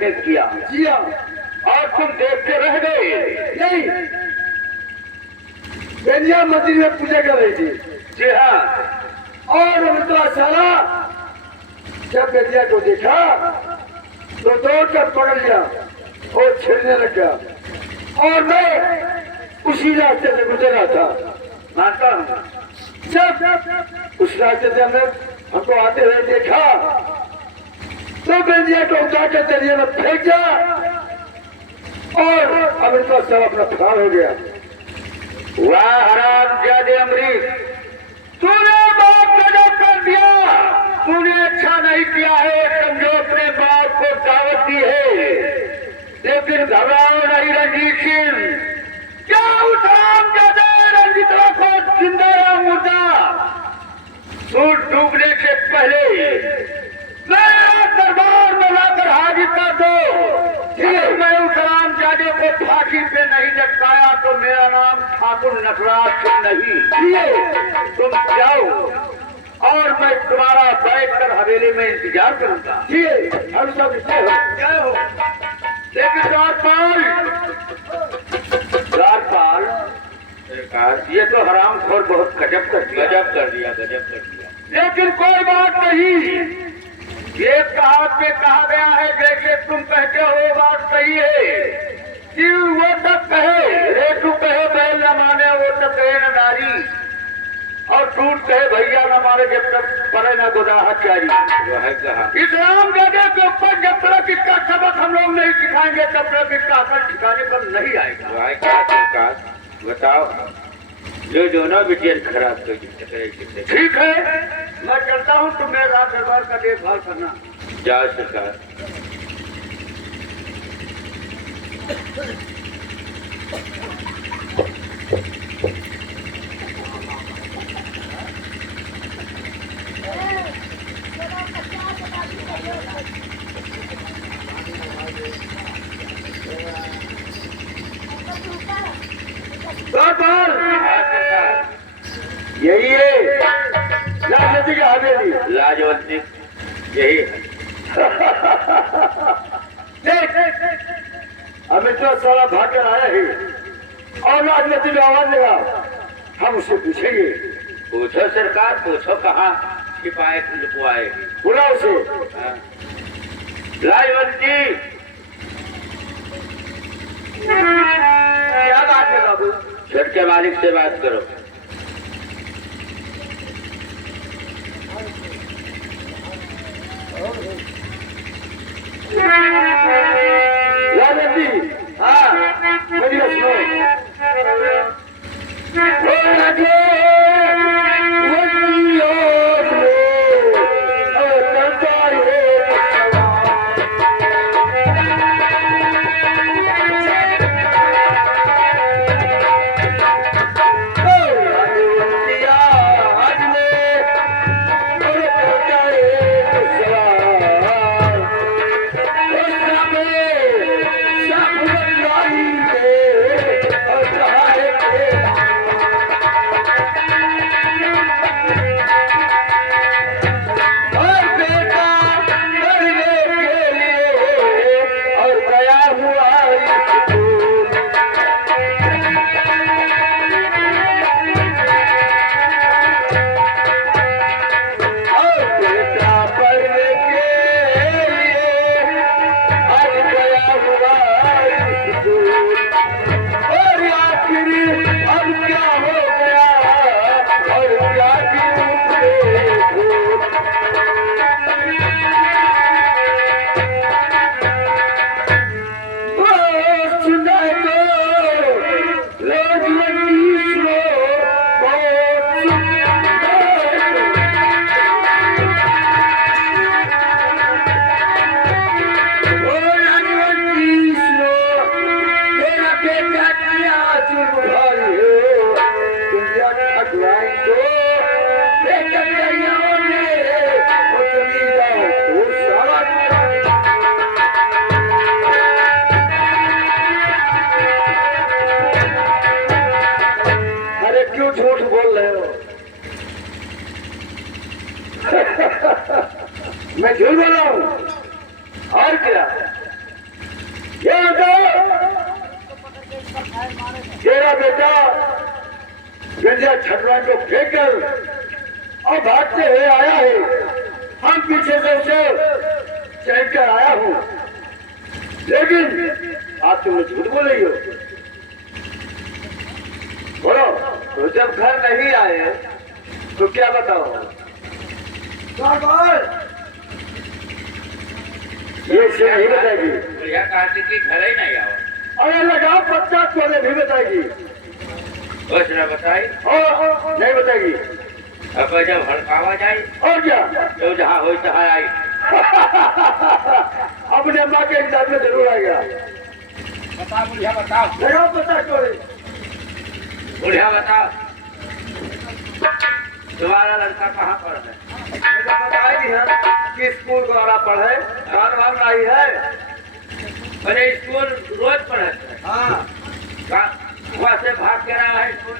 फेंक किया और तुम देखते रह गए। नहीं, बेनिया मंदिर में पूजा कर रही थी। जी हाँ। और अमृतवा साला जब बेनिया को देखा तो दौड़ कर पकड़ लिया और छेड़ने लग गया। और मैं उसी रास्ते से गुजर रहा था। मानता हूँ। जब उस रास्ते से हमने हमको आते हुए देखा तो बेनिया को उठा कर दरिया में फेंक दिया और अमृतवा साला अपना फरार हो गया। वाह हरामजादे अमरीश, तूने बहुत गजब कर दिया। तूने अच्छा नहीं किया है, समझो अपने बाप को दावत दी है। लेकिन घबराओ नहीं रंजीत सिंह, क्या उस हरामजादे रंजीत को जिंदा या मुर्दा सूरज डूबने से पहले मेरा दरबार में लाकर हाजिर कर दो। मैं उस हरामजादे को फांसी पे नहीं लटकाया तो मेरा नाम ठाकुर नटराज सिंह नहीं। तुम जाओ और मैं तुम्हारा बैठकर हवेली में इंतजार करूंगा। हम सब क्या हो? लेकिन द्वारपाल, ये तो हरामखोर बहुत गजब कर दिया। लेकिन कोई बात नहीं, ये कहावत में कहा गया है, जैसे तुम कहते हो बात सही है कि वो सब कहे रेटू कहे बैल न माने, वो सब कहे न नारी, और झूठ कहे भैया न मारे जब तक पड़े न गुदाहत जारी। इस्लाम गदे के ऊपर जब तक इसका सबक हम लोग नहीं सिखाएंगे तब तक इसका असर ठिकाने पर नहीं आएगा। बताओ जो दोनों बिटिया खराब कर। ठीक है, मैं चलता हूँ, तुम मेरे रात दरबार का देखभाल करना। जाओ सरकार। यही है राजनीति की हवेली। लाजवंती यही है। अमित साला भागकर आया है और राजनीति में आवाज लगा, हम उससे पूछेंगे। पूछो सरकार, पूछो कहाँ छिपाए लुकवाए। बुला उसे। लाजवंती, क्या बात है बाबू? छठ के मालिक से बात करो। राजनीति, हाँ मेरी बात सुनो। मैं झूठ बोला हूँ और क्या? ये बताओ, तेरा बेटा गंजा छटवान को फेंक कर और भागते हुए आया है। हम पीछे से उसे चल कर आया हूँ, लेकिन आप तुम झूठ बोल रही हो। बोलो, तो जब घर नहीं आए तो क्या बताओ? ये से नहीं बताएगी। बुढ़िया कहती कि घर ही नहीं आओ। अरे लगा 50 तोले भी बताएगी बस न बताई। और नहीं बताएगी। अब जब हड़कावा जाए और क्या तो जहाँ हो तहाँ आई। अपने माँ के हिसाब में जरूर आएगा। बताओ बुढ़िया बताओ। लगाओ 50 तोले। बुढ़िया बताओ तुम्हारा लड़का कहाँ पर है? बताएगी है कि स्कूल द्वारा पढ़े, गान वान आई है। अरे स्कूल रोज पढ़ते हैं। हाँ, वहाँ से भाग के रहा है स्कूल।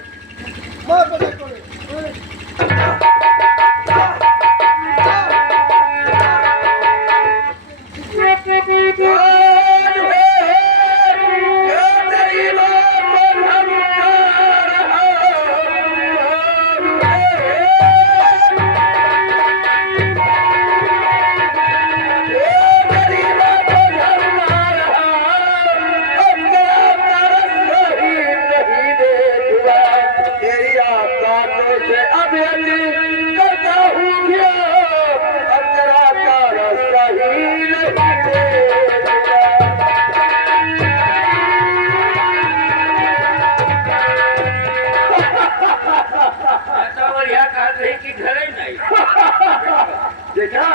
बुढ़िया कहती कि घर ही नहीं। देखा,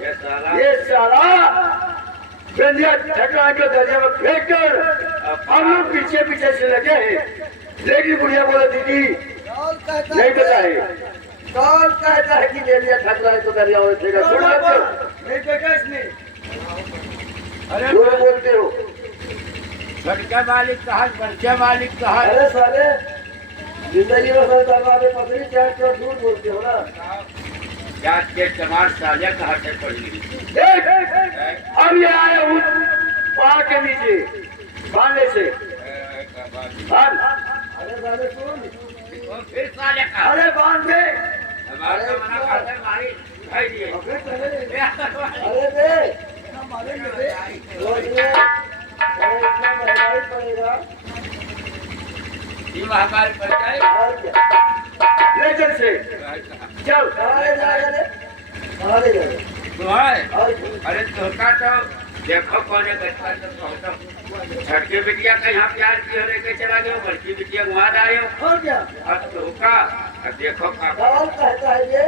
ये साला ये साला गंजा छटवान को दरिया में फेंक कर हम लोग पीछे पीछे से लगे हैं, लेकिन बुढ़िया बोला दीदी नहीं पता है। कौन कहता है कि गंजा छटवान को दरिया में फेंका? नहीं फेंका इसने। अरे जो बोलते हो। बड़का मालिक कहा, बड़का मालिक कहा। अरे साले जिंदगी में दरबार में पत्नी चार कर झूठ बोलते हो ना। क्या के चमार सालिया कहा से पड़ गई। देख, अब ये आए हूँ पहाड़ के नीचे बांधे से। बांध। अरे साले सुन, फिर सालिया कहा। अरे बांध दे। हमारे तो मना करते मारी भाई दिए। अबे चले। अरे दे। मारेंगे दे। रोज में अरे इतना महंगाई पड़ेगा। ये महामारी पड़ जाए। और क्या? ले चल से। चल। कहाँ ले जाएगा रे? कहाँ ले जाएगा? तुम्हारे और क्या? अरे धोखा तो देखो कौन है बच्चा तो कहता छटके बिटिया का यहाँ प्यार की हो लेके चला गया, बड़की बिटिया घुमा आए हो। और क्या? अब धोखा अब देखो का कौन कहता है ये?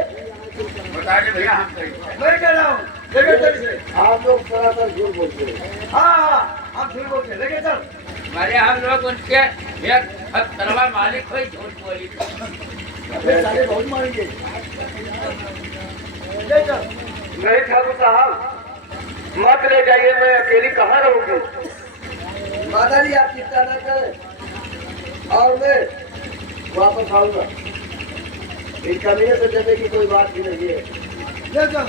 बता दे भैया हम कहीं। मैं कह रहा हूँ, लेके चल से। आप लोग सरासर झूठ बोलते हैं। हाँ, आप झूठ बोलते हैं, लेके चल। हमारे हम लोग उनके एक तरवा मालिक हुई झूठ बोली। अबे साले बहुत मारेंगे। ले चल। नहीं ठाकुर साहब, मत ले जाइए, मैं अकेली कहाँ रहूंगी। माता जी आप चिंता न करें और मैं वापस आऊंगा। इन कमीने से देने की कोई बात भी नहीं है। ले चल।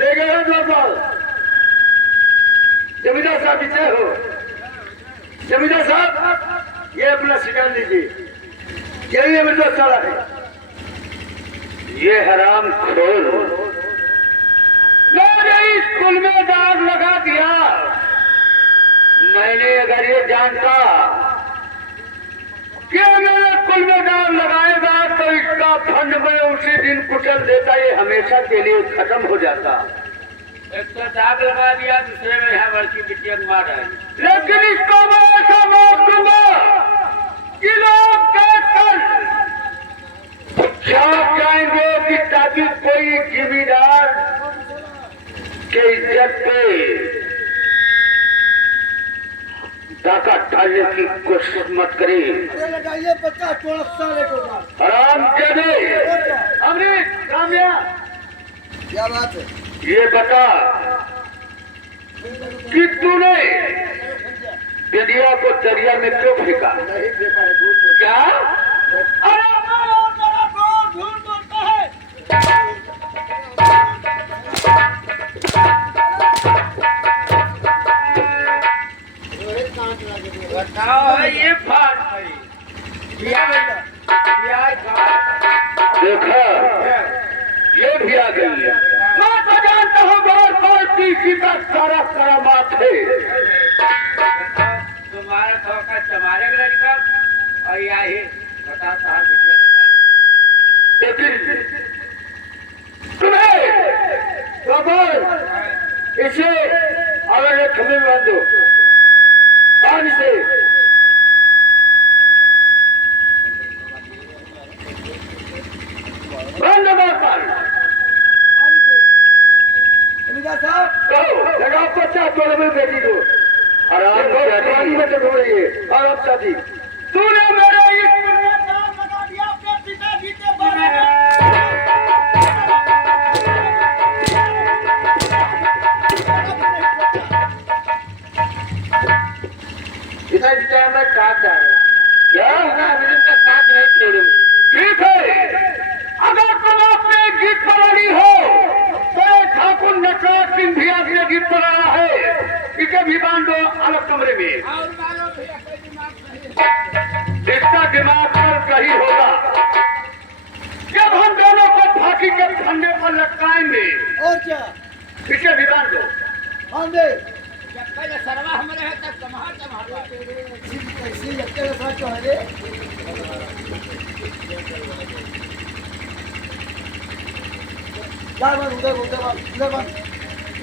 ले गए दोपहर। जमींदार साहब पीछे हो। जमींदार साहब, ये अपना शिकार लीजिए। यही है मेरे साला है। ये हराम खोर मेरे स्कूल में दाग लगा दिया। मैंने अगर ये जानता कि मेरे स्कूल में दाग लगाएगा तो इसका फंड मैं उसी दिन कुचल देता, ये हमेशा के लिए खत्म हो जाता। एक तो दाग लगा दिया, दूसरे में यहाँ बड़की बिटिया घुमा रहा है। लेकिन इसको मैं ऐसा मार दूंगा कि लोग कहकर छाप जाएंगे कि ताकि कोई जिम्मेदार के इज्जत पे टाका डालने की कोशिश मत करें। अरे लगाइए 50 साल एक होगा। हराम जादे और क्या? अमृत कामया, क्या बात है? ये बता कि तूने दरिया को दरिया में क्यों फेंका? नहीं फेंका है, झूठ बोल। क्या? अरे मेरा दोस्त झूठ बोलता है। बताओ है ये फाट पड़ी देखा, ये भी आ गई है। मैं तो जानता हूँ बार बार की का सारा करामात है। तुम्हारा धोखा तुम्हारे लड़का और यही बता साहब विषय बता लेकिन तुम्हें इसे अगर खबे बांध दो पानी से। साहब कहो लगाओ 50 में बेटी को। हराम पानी में तो ढोड़िए। आराम साथी तूने मेरे इस लगा दिया अपने पिताजी के बारे में। इधर टाइम में काट जा रहे क्या? का साथ नहीं छोड़ूंगी। ठीक है, अगर तुम अपने गीत बनानी हो तो ठाकुर नटराज सिंह भी अगले गीत बनाना है, इसे भी बांध दो अलग कमरे में। और मारो भैया कोई दिमाग नहीं। इसका दिमाग कल सही होगा जब हम दोनों को फांसी के फंदे पर लटकाएंगे। और क्या? इसे भी बांध दो। हाँ दे। जब पहले सरवा हमारे है तब कमाल कमाल कैसी लगते हैं साथ जो है रे। उधर उधर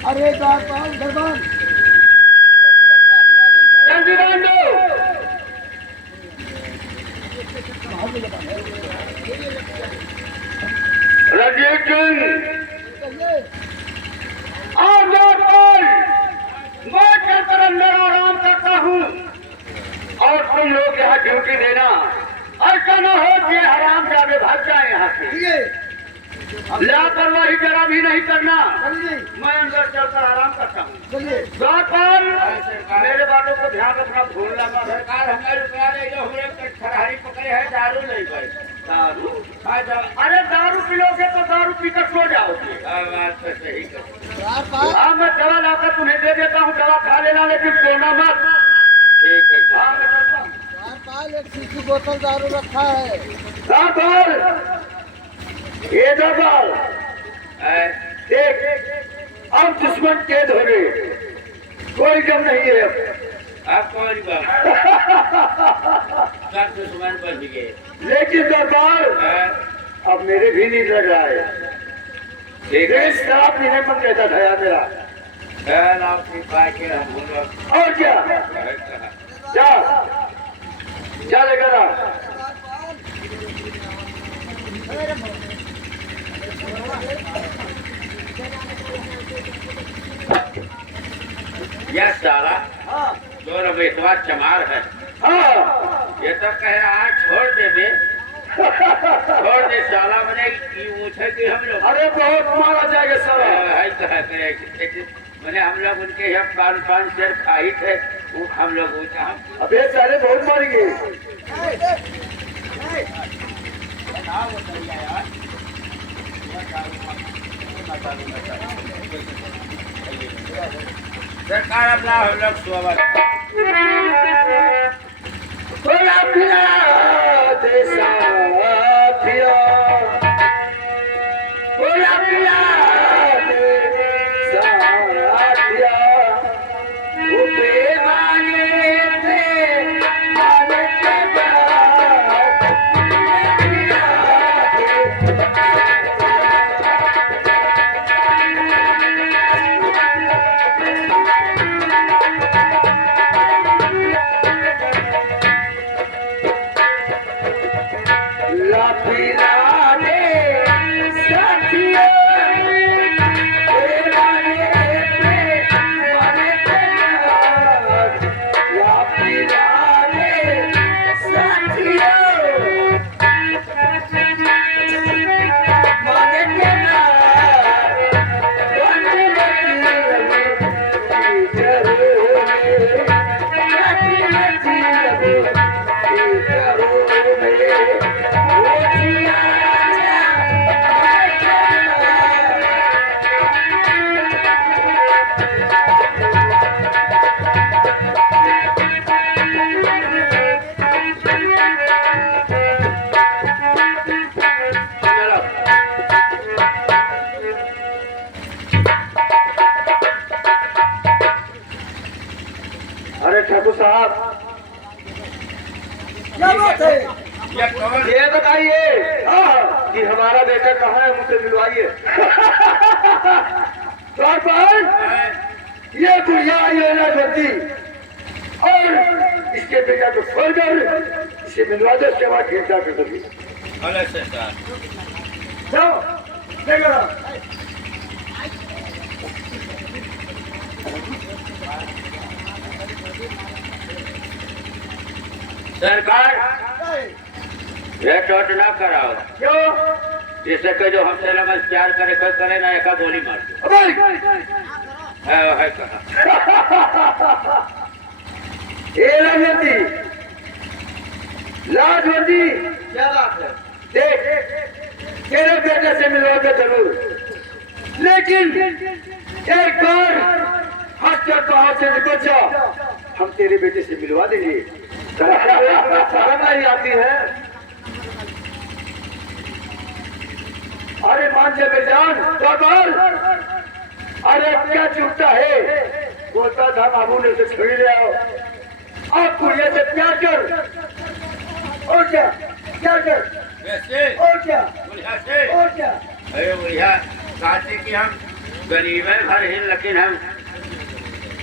अरे द्वारपाल दरबार जल्दी बांध दो। रंजीत सिंह और द्वारपाल, मैं चलकर अंदर आराम करता हूँ और तुम लोग यहाँ ड्यूटी देना। ऐसा न हो कि हराम जावे भाग जाए यहाँ से। ठीक है लापरवाही जरा भी नहीं करना। चलिए मैं अंदर चलकर आराम करता हूँ। चलिए द्वारपाल, मेरे बातों को ध्यान रखना, भूलना मत। सरकार हमारे रुपया ले जो हमरे खरारी पकड़े है दारू ले गए। दारू? हाँ जाओ। अरे दारू पिलोगे तो दारू पीकर सो जाओगे। हाँ बात तो सही कर। द्वारपाल हाँ, मैं दवा लाकर तुम्हें दे देता हूँ, दवा खा लेना, लेकिन सोना मत। ठीक है। हाँ, मैं चलता हूँ। द्वारपाल एक शीशी बोतल दारू रखा है। द्वारपाल, ये द्वारपाल, देख अब दुश्मन कैद हो गए, कोई गम नहीं है अब। आप कौन बात? सब दुश्मन बन गए। लेकिन द्वारपाल, अब मेरे भी नींद लग रहा है। ठीक है। शराब पीने पर कहता था यार मेरा। कल आपकी बात के हम बोलो। और क्या? जा जा लेकर आ। यह साला हाँ जो रमेशवा चमार है, हाँ, ये तो कह रहा है छोड़ दे बे। छोड़ दे साला, मैंने पूछे कि हम लोग अरे बहुत मारा जाएगा साला। है तो है करे। मैंने हम लोग उनके यहाँ 5 शेर खाई थे, वो हम लोग अबे साले बहुत मारेंगे। सरकार अपना हम लोग स्वागत बोला पिया देसा पिया, बोला पिया देसा पिया, वो बेमाने थे माने के बाद पिया साहब क्या बात है? ये कौन ये बताइए हाँ कि हमारा बेटा कहाँ है, मुझसे मिलवाइए। सरपंच है? ये बुढ़िया ये ना करती और इसके बेटा को छोड़ कर इसे मिलवा दो, उसके बाद गिरफ्तार कर दोगी। हेलो सरकार जाओ लेकर आओ। सरकार ये चोट ना कराओ, क्यों? जिससे कि जो हमसे नमस्कार करे कोई करे ना, एक गोली मार दो। अबे है कहा ये राजवती लाजवती क्या बात है? देख तेरे बेटे से मिलवा के जरूर, लेकिन एक बार हंस कर बाहर से निकल जा, हम तेरे बेटे से मिलवा देंगे। शर्म नहीं आती है? अरे मान जा बेजान बाबर, अरे क्या चुपता है? बोलता था बाबू ने उसे छोड़ ले आओ, आप कुड़िया से प्यार कर और क्या कर वैसे और क्या बुढ़िया से और क्या। अरे बुढ़िया कहते कि हम गरीब है भर हैं, लेकिन हम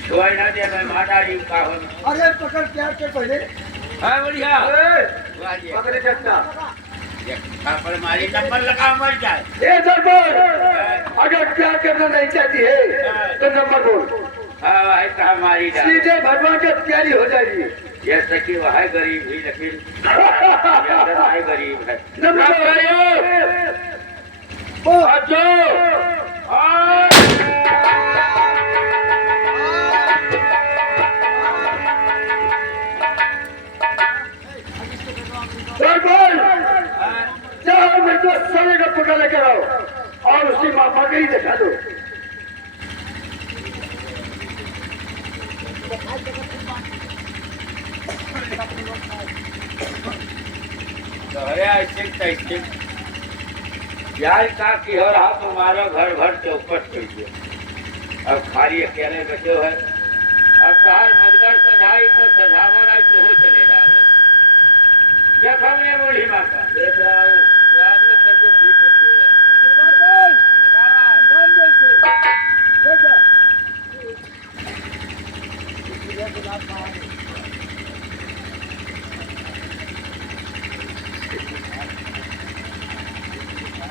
छोड़ ना दे मेहमानदारी का हो। अरे पकड़ प्यार के पहले है बुढ़िया वाह जी, पकड़े चकना। ये पर हमारी नंबर लगा मर जाए। ए दरबार, अगर प्यार करना नहीं चाहती है तो नंबर बोल, हाँ भाई कहा हमारी डाल। सीधे भगवान के प्यारी हो जाएगी। ये सखी वह है गरीब ही, लेकिन ये अंदर है गरीब है। नंबर दरबार, जाओ मेरे को सोने का पुटला लेकर आओ और उसकी मामा के ही दिखा दो। यार का की हो रहा तुम्हारा घर भर चौपट कर दिया, अब खाली अकेले बचे है। अब शहर मगदर सजाई तो सजावा नहीं तो हो चले जाओ। देखो मैं बूढ़ी माता देख रहा हूँ, तो आप लोग करके ठीक है।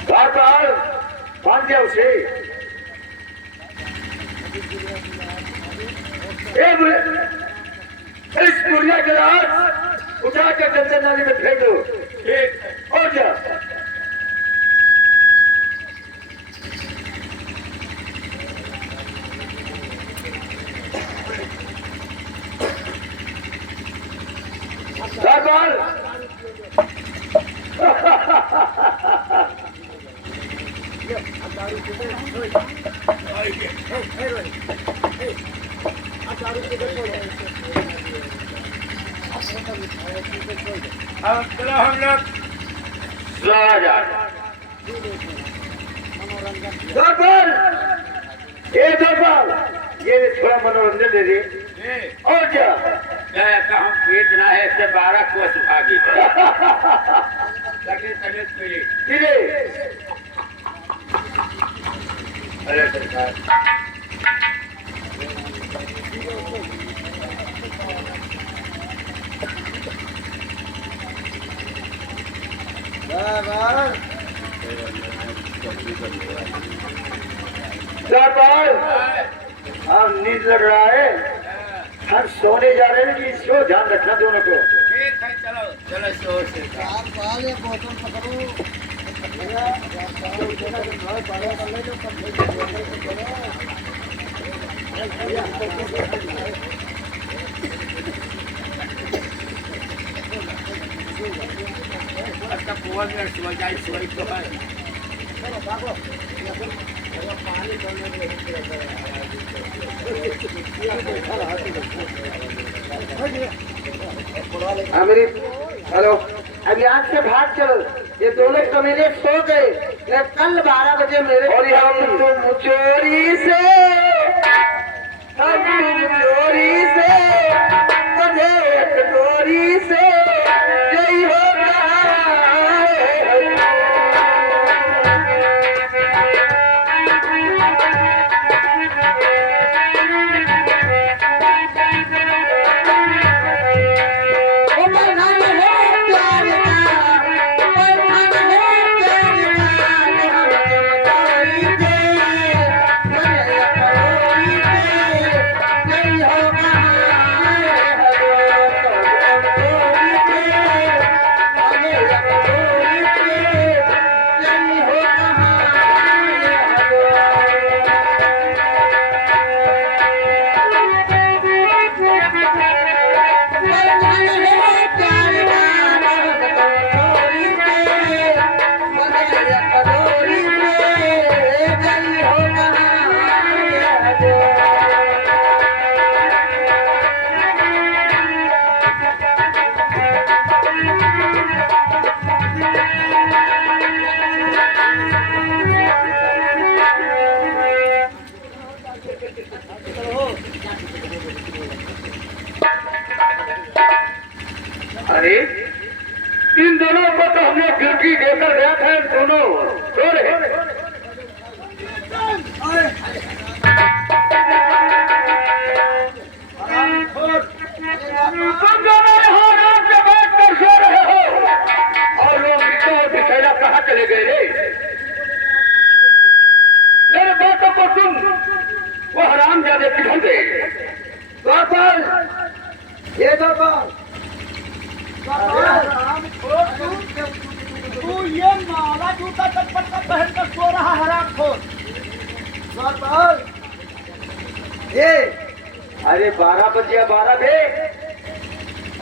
सरकार बांध दिया उसे। इस बुढ़िया के लाश उठा कर गंगा नाली में फेंक दो। ठीक और क्या? सरकार अब चलो हम लोग सरकार, ये दरबार ये थोड़ा मनोरंजन दे दे। और क्या? हम पेट ना है इससे 12 कोस भागी लेकिन तबियत मिली। किरे अरे सरकार सरकार, हम नींद लग रहा है, हम सोने जा रहे हैं कि इसको ध्यान रखना दोनों को। ठीक है, चलो चलो शोर से अच्छा कुआं में सो जाए, सोई तो है। मेरी हेलो, अभी आज से भाग चलो, ये दोनों कमीने सो गए। मैं कल 12 बजे मेरे और हम तुम चोरी से तुझे कटोरी से यही होता अरे इन दोनों को तो हमने गिरगी देकर गया था। इन दोनों सो रहे। तुम दोनों यहाँ आराम से बैठ कर सो रहे हो और लोग बिछैला कहाँ चले गए रे? मेरे बातों को सुन, वो हराम ज्यादा किधर गए? ये दरबार तू ये माला जूता चप्पल का पहन कर सो रहा हरामखोर। ये अरे 12 बजे 12 बे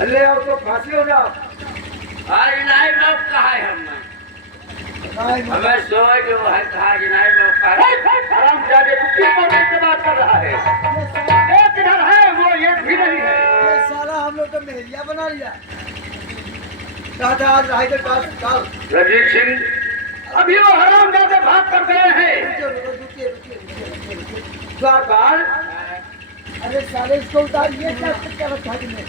अल्ले आओ तो फांसी हो जाओ। अरे नहीं लोग कहा है हमें सोए जो है कहा नहीं लोग कहा हराम ज्यादा किस बारे से बात कर रहा है? एक इधर है, वो ये भी नहीं है। ये साला हम लोग का मेहरिया बना लिया। दादा आज राय के काल रजीत सिंह अभी वो हराम ज्यादा भाग कर गए हैं। सरकार अरे साले इसको उतारिए क्या रखा तुमने?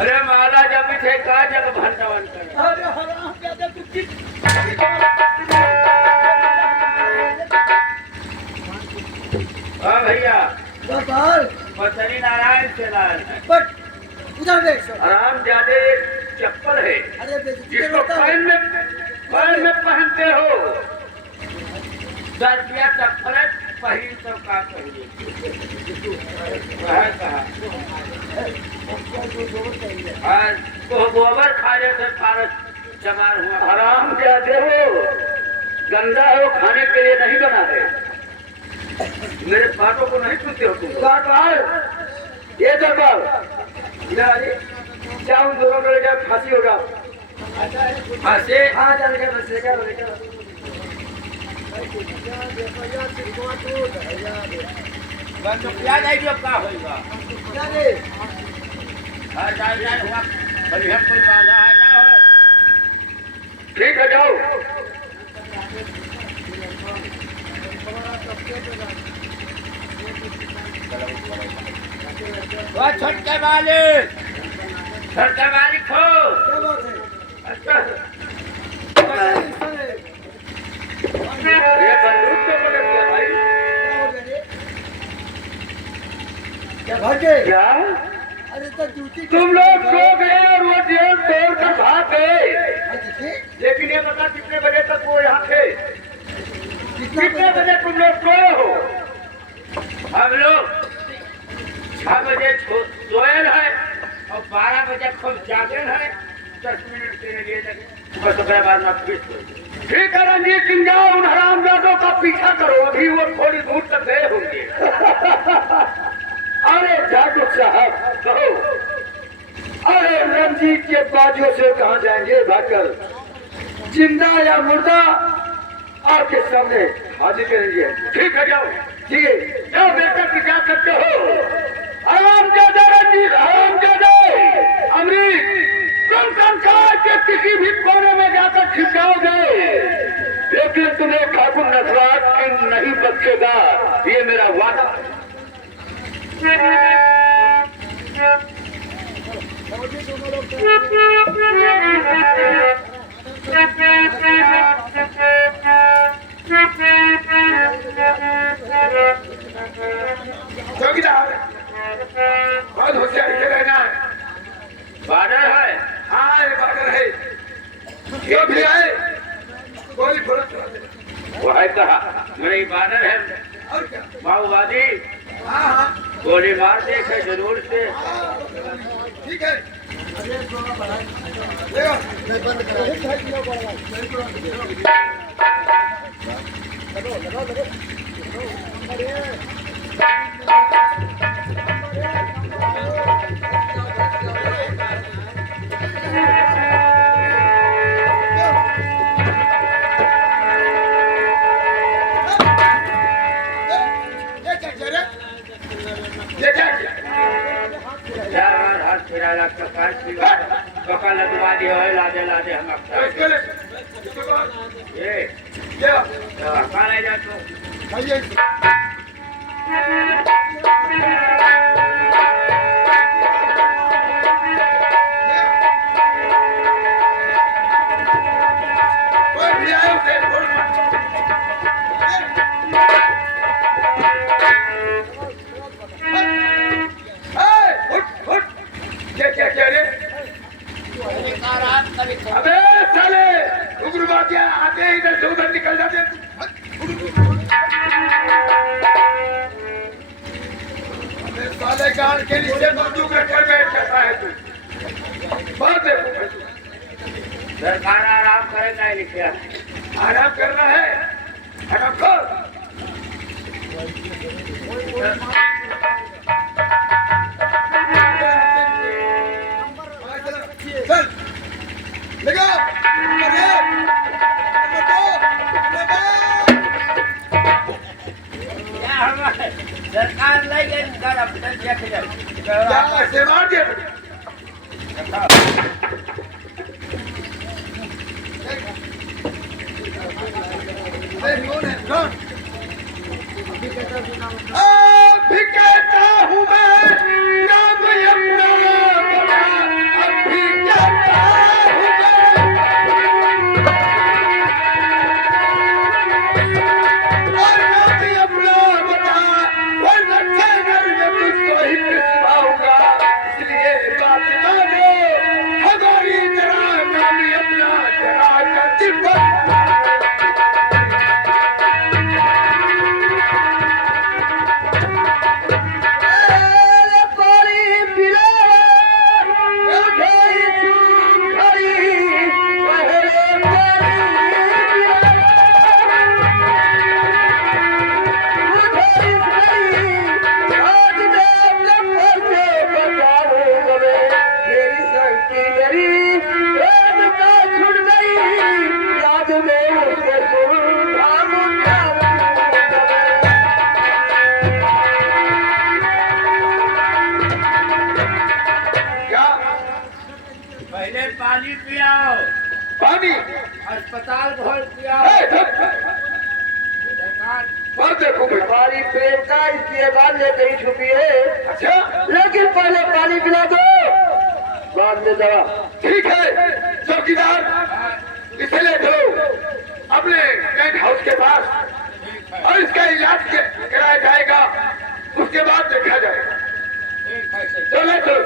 अरे माला जब भी थे कहा जब भंडावन कर अरे हराम क्या तू किस हाँ भैया सरकार पतनी नारायण से लाल है। बट उधर देख सर। हराम ज्यादा चप्पल है अरे बेइज्जती जिसको करता है। पैर में पहनते हो। सर्दिया चप्पल पहन तो का पहले वह कहा और तो गोबर खाने से फारस जमार हुआ। हराम ज्यादा हो, गंदा है, वो खाने के लिए नहीं बना है। मेरे बातों को नहीं सुनते हो तुम। सरकार ये दरबार जाऊं दोनों को लेकर फांसी हो जाओ। हंसे हाँ चल के बस लेकर लेकर बंद किया नहीं जो का होगा नहीं हुआ बढ़िया कोई बाधा है ना हो। ठीक है, जाओ। वो छटके मालिक हो। क्या बात है? अच्छा ये बंदूक तो पकड़ लिया भाई। क्या हो गया रे? क्या भाग गए? क्या अरे तो जूती तुम लोग सो गए और वो जेल तोड़ कर भाग गए? देखिए लेकिन ये बता कितने बजे तक वो यहाँ थे? कितने बजे तुम लोग सोए हो? हम लोग 6 बजे सोयल है और 12 बजे खूब जागरण है। 10 मिनट के लिए लगे बस उसके बाद में फिर सो गए। ठीक है रंजीत सिंह, जाओ उन हरामजादों का पीछा करो, अभी वो थोड़ी दूर तक गए होंगे। अरे जादू साहब कहो। अरे रंजीत के बाजू से कहाँ जाएंगे भागकर? जिंदा या मुर्दा आपके सामने हाजिर करेंगे। ठीक है, जाओ। ठीक है जाओ, बेटा की क्या करते हो? हरामजादे रंजीत, हरामजादे अमरीक, तुम संसार के किसी भी कोने में जाकर छिपाओगे, लेकिन तुम्हें ठाकुर नटराज सिंह नहीं बख्शेगा, ये मेरा वादा। फौजी दोनों लोग चौकीदार बहुत होशियारी से रहना है। बादल है। हाँ ये बादल है, जो भी आए गोली फोड़ वो है कहा मेरी बादल है और क्या। माओवादी हाँ हाँ गोली मार देखे जरूर से। ठीक है मैं बंद ये क्या किया? चार बार हाथ फिराला कपाल की कपाल लगवा दिया है लादे लादे हम तो इसको ले ये क्या कहाँ ले जा तू आइए कोई भी आए उसे फोड़ मार। उठ उठ क्या क्या रे? अबे साले उग्रवादियां आते हैं इधर से उधर निकल जाते हैं। अबे साले गाड़ के नीचे बंदूक रखकर बैठ जाता है तू। बात है सरकार आराम करेगा ही लिखा आराम करना है, आराम कर। चल लगा सरकार नहीं गई कर अपने देख ले से मार दिया अभी कहता हूँ मैं नाम अपना बड़ा, अभी कहता हूँ मैं और नाम अपना बता, वरना ठहर में तुझको ही पिसवाऊंगा। इसलिए बात मानो हमारी जरा नाम अपना जरा कर दिब्बा। पहले पानी पियाओ पानी अस्पताल भर पियाओ सरकार और देखो भाई हमारी प्रेमता इसलिए बाद में कहीं छुपी है, अच्छा लेकिन पहले पानी पिला दो, बाद में दवा। ठीक है चौकीदार, इसे ले चलो अपने टेंट हाउस के पास और इसका इलाज कराया जाएगा, उसके बाद देखा जाएगा। ठीक है चलो चलो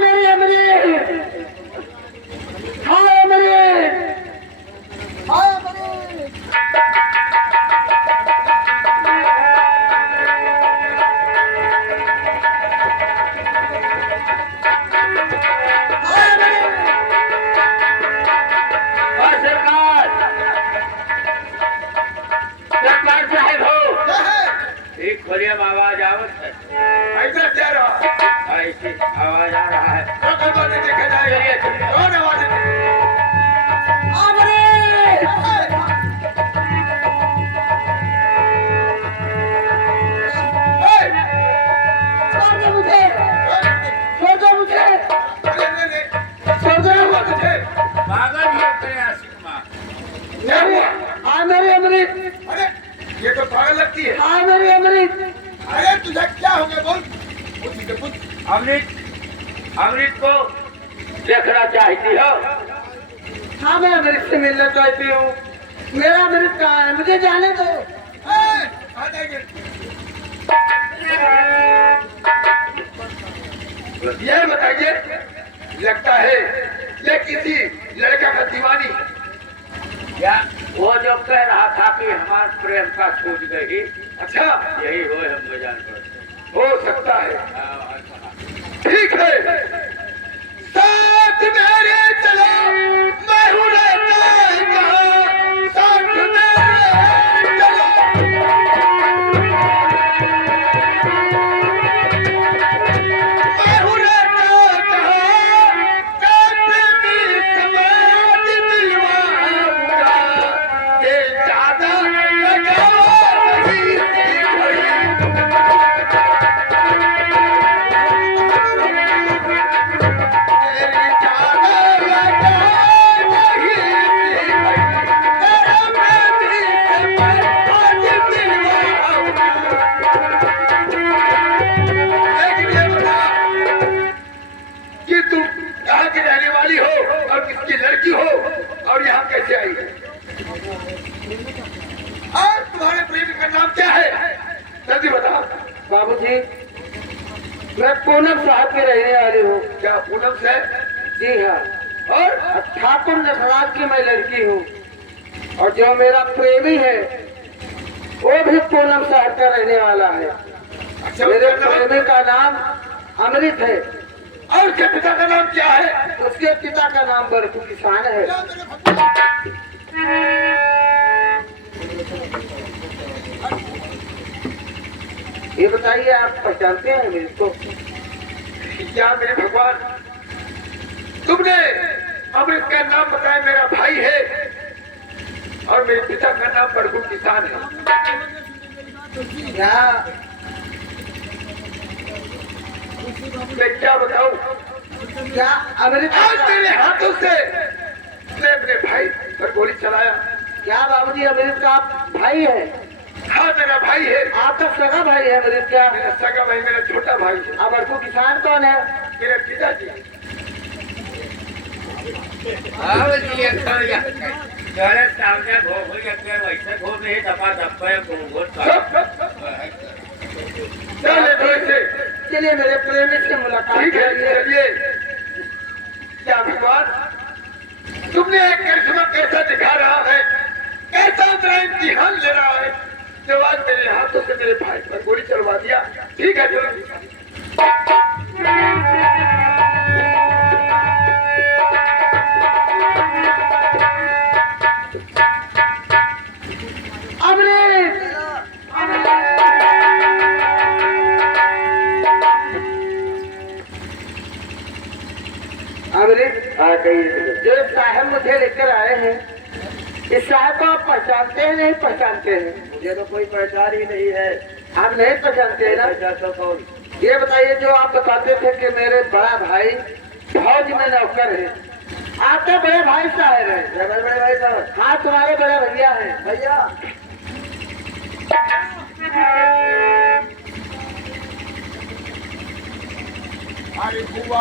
मेरी अमरीत, हाँ अमरीत, हाँ अमरीत। खोलिए आवाज आवत है ऐसा क्या रहा ऐसी आवाज आ रहा है देखा जाएगा कौन आवाज अमृत अमृत को देखना चाहती हो? हाँ मैं अमृत से मिलना चाहती हूँ। मेरा अमृत कहाँ है, मुझे जाने दो। यह बताइए, लगता है ये किसी लड़का का दीवानी। क्या वो जो कह रहा था कि हमार प्रेम का छूट गई, अच्छा, यही हो हम जान पड़ते। हो सकता है। ठीक है, साथ मेरे चलो, मैं हूँ रहता जहाँ, साथ मेरे चलो। मैं हूँ रहता जहाँ, काट की समाज दिलवाऊंगा, ये ज्यादा लगावा नहीं कोई। कि तुम कहाँ की रहने वाली हो और किसकी लड़की हो और यहाँ कैसे आई है? और तुम्हारे प्रेमी का नाम क्या है? जल्दी बताओ। बाबूजी, मैं पूनम साहब की रहने वाली हूँ। क्या पूनम से? जी हाँ। और ठाकुर नटराज की मैं लड़की हूँ। और जो मेरा प्रेमी है वो भी पूनम साहब का रहने वाला है। अच्छा, मेरे उसका नाम? प्रेमी का नाम अमृत है। और उसके पिता का नाम क्या है? उसके पिता का नाम बड़कू किसान है। ये बताइए, आप पहचानते हैं अमृत को? क्या मेरे भगवान, तुमने अमृत का नाम बताया, मेरा भाई है और मेरे पिता का नाम बड़कू किसान है। क्या मैं क्या बताऊं? क्या अमृत आज मेरे हाथों से मैं अपने भाई पर गोली चलाया। क्या बाबूजी, अमृत का आप भाई है? हाँ, मेरा भाई है। आपका सगा भाई है अमृत? क्या मेरा सगा भाई, मेरा छोटा भाई है। अब बड़कू किसान कौन है? मेरे पिताजी। तेरे सामने घूम वैसे घूम नहीं दफा दफा चले तो इसे। चलिए मेरे प्रेमी से मुलाकात ठीक है, करिए। चलिए। क्या भगवान, तुमने एक करिश्मा कैसा दिखा रहा है, कैसा मेरा इम्तिहान ले रहा है, जो आज मेरे हाथों से मेरे भाई पर गोली चलवा दिया। ठीक है, चलो। अमृत, अमृत, हाँ, कहिए। जो साहब मुझे लेकर आए हैं, इस साहब को आप पहचानते हैं नहीं पहचानते हैं? मुझे तो कोई पहचान ही नहीं है। आप नहीं पहचानते हैं ना? तो कौन? ये बताइए, जो आप बताते थे कि मेरे बड़ा भाई फौज में नौकर है, आपके बड़े भाई साहब है? बड़े भाई साहब? हाँ, तुम्हारे बड़े भैया है। भैया, अरे बुआ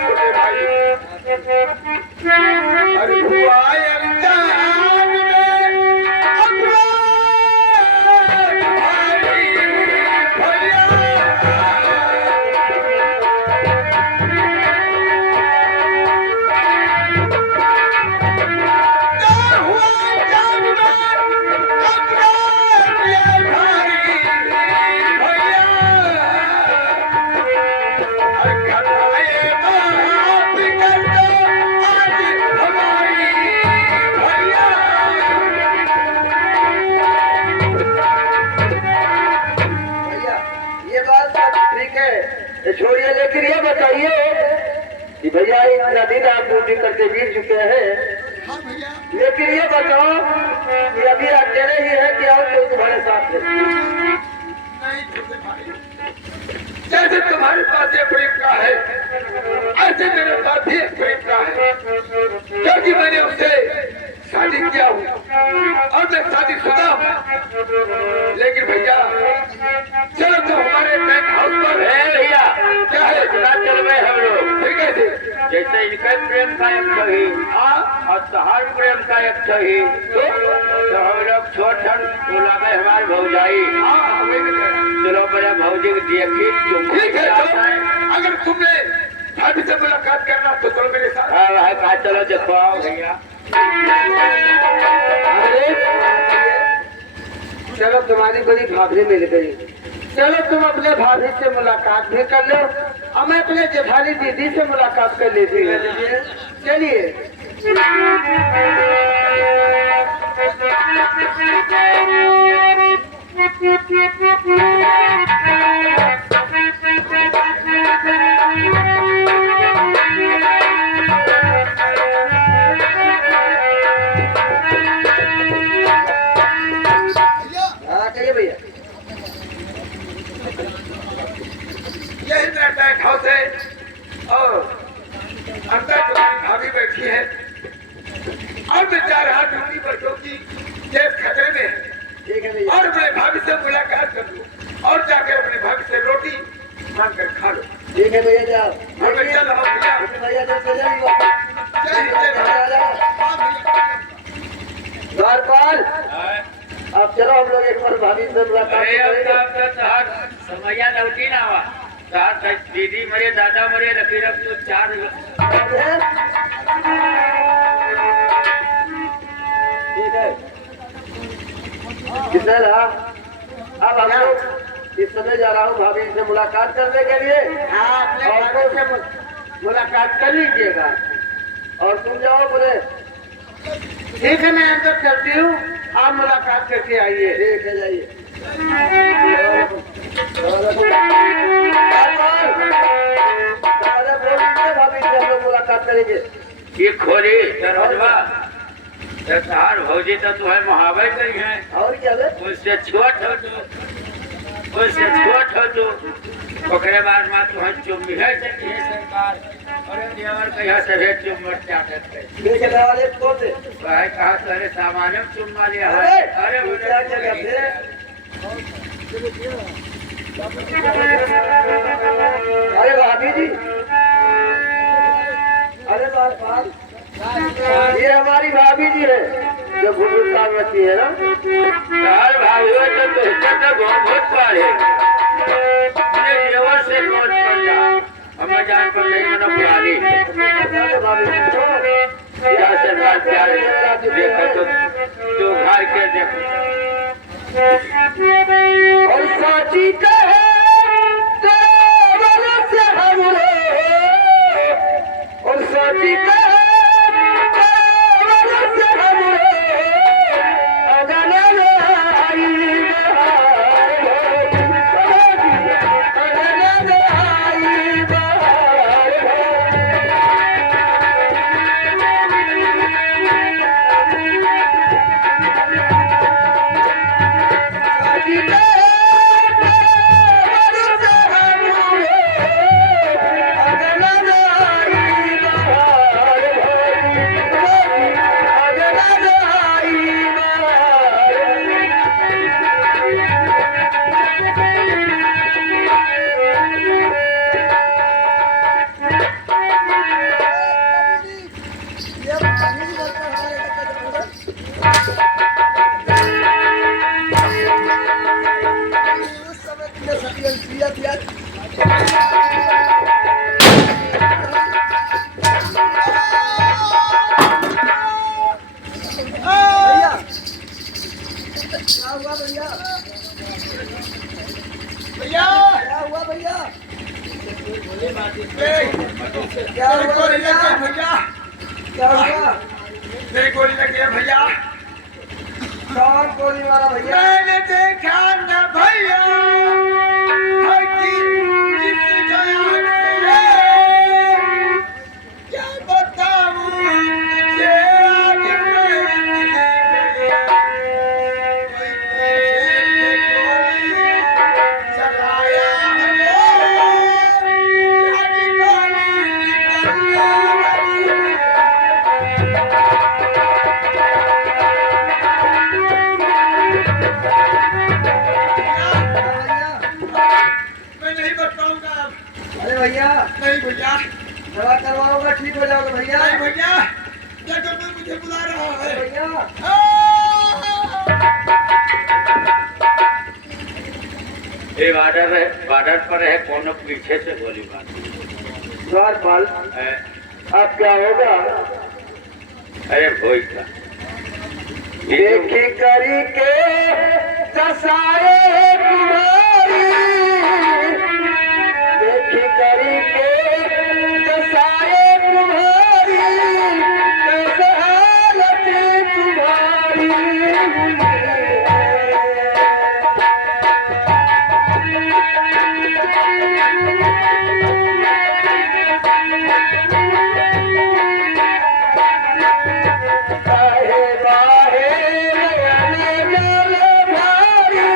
छोटे भाई, अरे बुआ छोड़िए, लेकिन ये बताइए कि भैया इतना दिन आप ड्यूटी करके बीत चुके हैं, लेकिन ये बताओ कि अभी अकेले ही है कि और कोई तुम्हारे साथ है? नहीं छोटे भाई, जैसे तुम्हारे पास एक प्रेम का है, ऐसे मेरे पास भी एक प्रेम का है, क्योंकि मैंने उससे शादी किया हूँ। और मैं शादीशुदा हूँ। लेकिन भैया चलो तो हमारे बैंक हाउस पर है भैया, क्या है? चला चल गए हम लोग। ठीक है जी। जैसे इनका प्रेम का एक सही और तहार प्रेम का एक सही, तो हम लोग छोट बोला गए हमारे भौजाई। हाँ वही तो कह रहा हूँ। चलो मेरा भौजी को देखी चुम्बी ठीक है खिलाता चलो, है। अगर तुमने भाभी से मुलाकात करना तो चलो मेरे साथ। हाँ भाई कहा चलो देखो आओ भैया। अरे चलो तुम्हारी बड़ी भाभी मिल गई, चलो तुम अपने भाभी से मुलाकात भी कर लो और मैं अपने जेठानी दीदी से मुलाकात कर लेती हूँ। चलिए हाँ कहिए भैया। यही मेरा बैंक हाउस है और अंदर तुम्हारी भाभी बैठी है और मैं जा रहा ड्यूटी पर क्योंकि केस खतरे में है। ठीक है भैया। और मैं भाभी से मुलाकात कर लूं और जाकर अपनी भाभी से रोटी मांग कर खा लो। ठीक है भैया जाओ। और मैं चल रहा हूँ भैया। भैया जब चले जाइए द्वारपाल, अब चलो हम लोग एक बार भाभी से मुलाकात अरे अब करेंगे। तो तहार समैया लौटी ना हुआ। तहार दीदी मरे, दादा मरे, रखी रख तो 4 ठीक है कितना रहा? अब हम लोग इस समय जा रहा हूँ भाभी से मुलाकात करने के लिए। हाँ अपने और भाभी से मुलाकात कर लीजिएगा और तुम जाओ बोले। ठीक है मैं अंदर चलती हूँ, आप मुलाकात करके आइए। ठीक है जाइए। भाभी से हम लोग मुलाकात करेंगे। ये खोली दरवाजा। तहार भौजी तो तुम्हें मुहावे करी है। और क्या है? उससे छोट हो तू, उससे छोट हो तू। ओकरे बाद में तुम्हें चुम्बी है चलिए सरकार। अरे देवर कहिया सभे चुम्बट चाटत है। देखने वाले कौन थे? भाई कहा तेरे सामान्य चुम्मा लिया है। अरे अरे बोले क्या क्या करते हैं? अरे भाभी जी, अरे बात ये हमारी भाभी जी है जो भूमिका में रखी है ना। यार भाई हो तो हिस्सा तो बहुत पार है। अपने देवर से नोट कर जा। हमें जान पर नहीं मना पुरानी। अरे भाभी जी तो क्या सरकार प्यार देखो तो घर के देखो। और साची कहे तेरे से हमरे, और साची कहे तेरे से हमरे, अगन आई भैया क्या हुआ भैया? क्या हुआ भैया? क्या हुआ? मेरी गोली लगी है भैया। कौन गोली वाला भैया? मैंने देखा न भैया हर चीज क्या बताऊं ये आज चलाया भैया नहीं भैया, दवा करवाओगे ठीक हो जाओगे भैया। नहीं भैया, डॉक्टर कोई मुझे बुला रहा है। भैया ये बॉर्डर पर है, कौन पीछे से गोली मार द्वारपाल है। अब क्या होगा? अरे भोई का देखी करी के दसाए तुम्हारी, देखी करी के दसाए तुम्हारी, कैसे हालत तुम्हारी। काहे बाहे नयन जल धारी,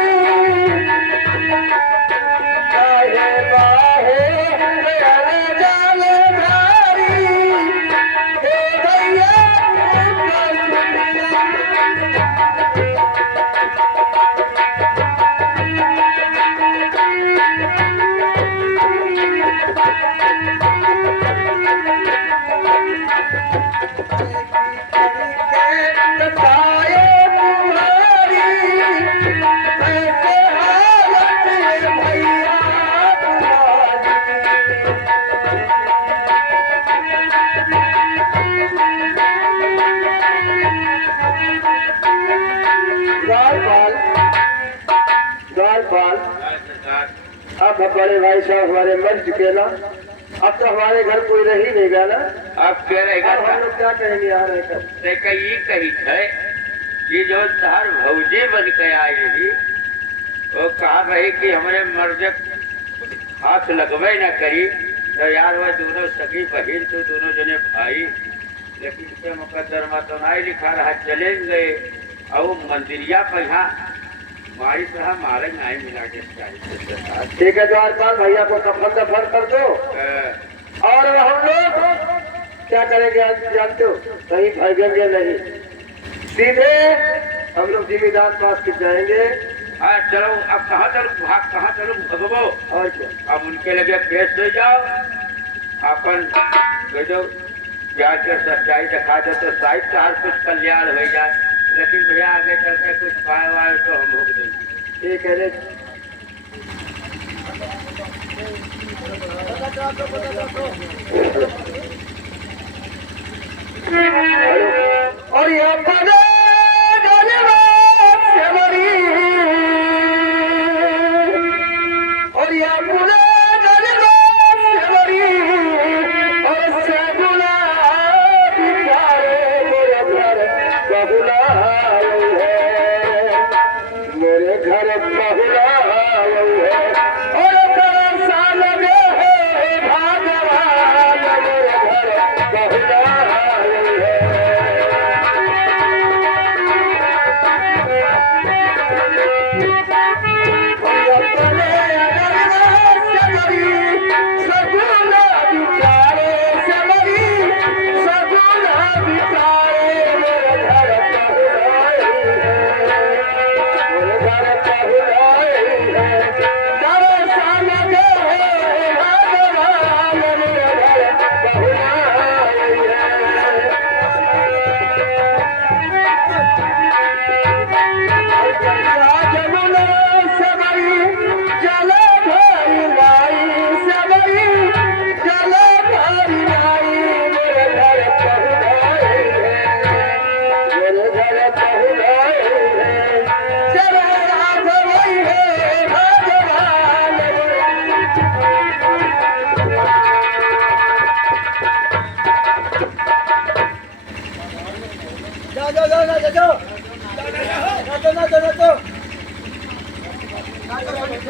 काहे बाहे नयन जल धारी, हे भैया दसाए तुम्हारी, कैसे हालत भैया तुम्हारी। द्वारपाल द्वारपाल अब बड़े भाई साहब हमारे मर चुके ना, अब तो हमारे घर कोई रही नहीं गया ना। अब क्या रहेगा? अब हम लोग क्या कहेंगे यहाँ रहकर? देखा ये कही है, ये जो तार भौजे बन के आई रही, वो कहा रही कि हमारे मर्जक हाथ लगवे न करी, तो यार वह दोनों सगी बहन तो दोनों जने भाई, लेकिन इसके मुकद्दर तो नहीं लिखा रहा, चले गए और वो मंदिरिया पर यहाँ मारी तरह मारे नहीं मिला के चाहिए। ठीक है द्वारपाल, भैया को कफन दफन कर दो और हम लोग क्या करेंगे आज जानते हो? कहीं भागेंगे नहीं, सीधे हम लोग जिम्मेदार पास के जाएंगे। हाँ चलो, अब कहाँ चलो भाग, कहाँ चलो भगवो, और क्या? अब उनके लगे पेश हो जाओ, अपन जो जाकर सच्चाई दिखा दो तो शायद चार कुछ कल्याण हो जाए, लेकिन भैया आगे चल के कुछ पाए वाए तो हम भोग देंगे। ठीक है रे। और यहाँ पर और यहाँ पूरा मेरे घर बहुला है और तरसा लगे है भगवान, मेरे घर बहुला है। अपने अगर सगरी सगुना बिचारे, सगरी सगुना बिचारे, मेरे घर बहुला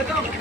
जाओ